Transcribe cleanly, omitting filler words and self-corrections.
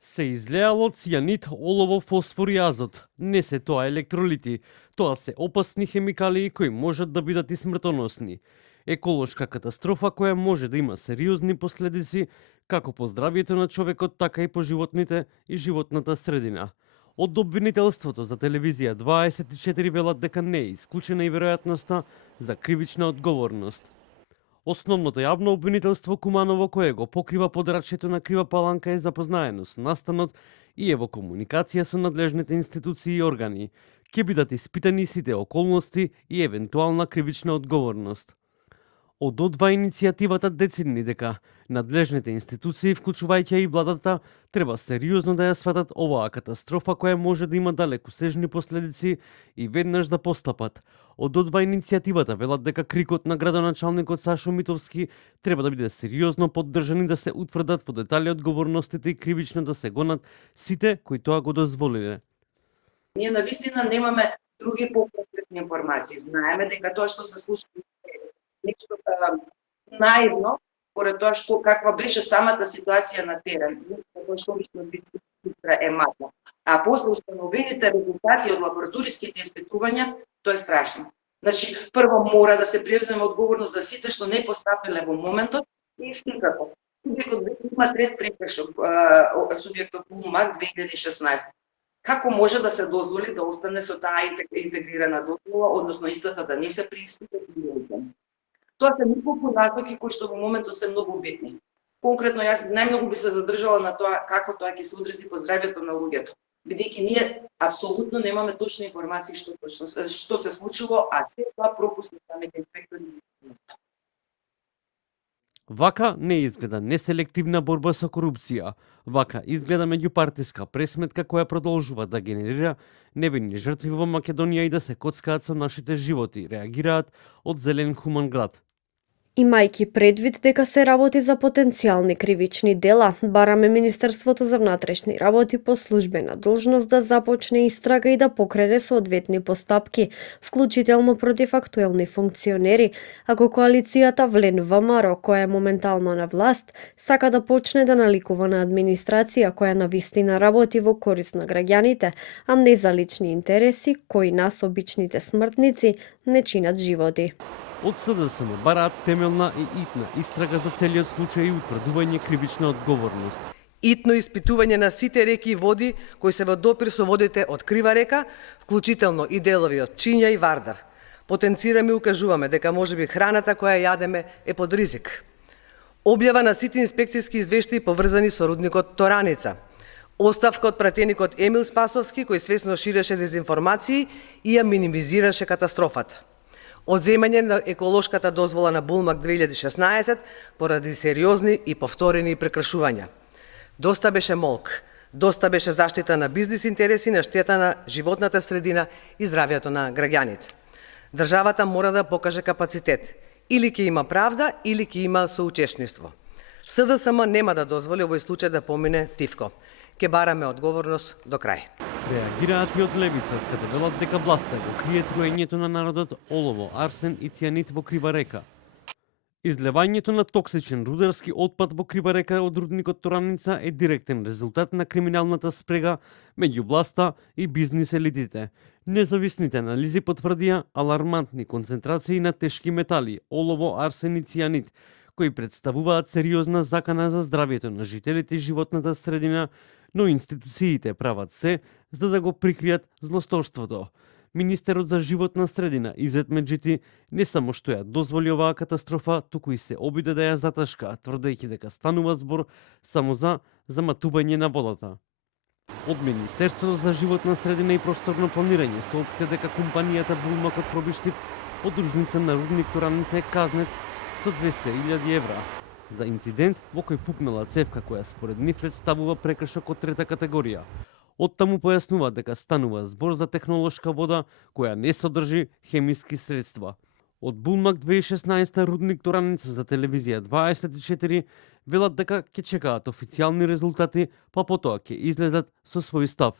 Се излеало цијанид, олово, фосфор и азот. Не се тоа електролити. Тоа се опасни хемикалии кои можат да бидат и смртоносни. Еколошка катастрофа која може да има сериозни последици како по здравието на човекот, така и по животните и животната средина. Од обвинителството за телевизија 24 велат дека не е исклучена и веројатноста за кривична одговорност. Основното јавно обвинителство Куманово, кое го покрива подрачјето на Крива Паланка, е запознаено со настанот и е во комуникација со надлежните институции и органи. Ќе бидат испитани сите околности и евентуална кривична одговорност. Ододва иницијативата децидни дека надлежните институции, вклучувајќи и владата, треба сериозно да ја сватат оваа катастрофа која може да има далекосежни последици и веднаш да постапат. Ододва иницијативата велат дека крикот на градоначалникот Сашо Митовски треба да биде сериозно поддржан и да се утврдат во детали одговорностите и кривично да се гонат сите кои тоа го дозволиле. Ние навистина немаме други поконкретни информации. Знаеме дека тоа што се случи нешто наивно, поред тоа што каква беше самата ситуација на терен, како што е мата. А после установените резултати од лабораториските испитувања, тоа е страшно. Значи, прво мора да се превземе одговорност за сите што не постапиле во моментот и секако. Субјектот има трет прекршок, субјектот УМАК 2016. Како може да се дозволи да остане со таа интегрирана дозвола, односно истата да не се преиспита? Тоа се неколку насоки кои што во моментот се многу битни. Конкретно јас најмногу би се задржала на тоа како тоа ќе се одрази по здравјето на луѓето, бидејќи ние апсолутно немаме точни информации што се случило, а се тоа пропусти самите инспектори. Вака не изгледа неселективна борба со корупција. Вака изгледа меѓупартиска пресметка која продолжува да генерира невинни жртви во Македонија и да се коцкаат со нашите животи, реагираат од Зелен хуман град. Имајќи предвид дека се работи за потенцијални кривични дела, бараме Министерството за внатрешни работи по службена должност да започне истрага и да покрене соодветни постапки, вклучително против актуелни функционери, ако коалицијата Влен ВМРО, која е моментално на власт, сака да почне да наликува на администрација која навистина работи во корист на граѓаните, а не за лични интереси кои нас, обичните смртници, не чинат животи. Од СДСМ бараат темелна и итна истрага за целиот случај и утврдување кривична одговорност. Итно испитување на сите реки и води кои се во допир со водите од Крива река, вклучително и делови од Чинја и Вардар. Потенцираме и укажуваме дека можеби храната која јадеме е под ризик. Објава на сите инспекцијски извештаи поврзани со рудникот Тораница. Оставка од пратеникот Емил Спасовски кој свесно ширеше дезинформации и ја минимизираше катастрофата. Одземање на еколошката дозвола на Булмак 2016 поради сериозни и повторени прекршувања. Доста беше молк, доста беше заштита на бизнис интереси на штета на животната средина и здравјето на граѓаните. Државата мора да покаже капацитет. Или ќе има правда, или ќе има соучесниство. СДСМ нема да дозволи овој случај да помине тивко. Ке бараме одговорност до крај. Реагираат и од левица, каде велат дека власта го крие труењето на народот олово, арсен и цијанид во Крива река. Излевањето на токсичен рударски отпад во Крива река од рудникот Тораница е директен резултат на криминалната спрега меѓу власта и бизнис елитите. Независните анализи потврдија алармантни концентрации на тешки метали, олово, арсен и цијанид, кои представуваат сериозна закана за здравието на жителите и животната средина, но институциите прават се за да го прикријат злосторството. Министерот за животна средина Изет Меджити не само што ја дозволи оваа катастрофа, туку и се обиде да ја заташка, тврдејќи дека станува збор само за заматување на водата. Од Министерството за животна средина и просторно планирање соопшти дека компанијата Булмак од Пробиштип, подружница на рудник Тораница, е казнет со 200.000 евра за инцидент во кој пукнала цевка која според нив представува прекршок од трета категорија. Оттаму појаснува дека станува збор за технолошка вода која не содржи хемиски средства. Од Булмак 2016 рудник Тораница за телевизија 24 велат дека ќе чекаат официјални резултати, па потоа ќе излезат со свој став.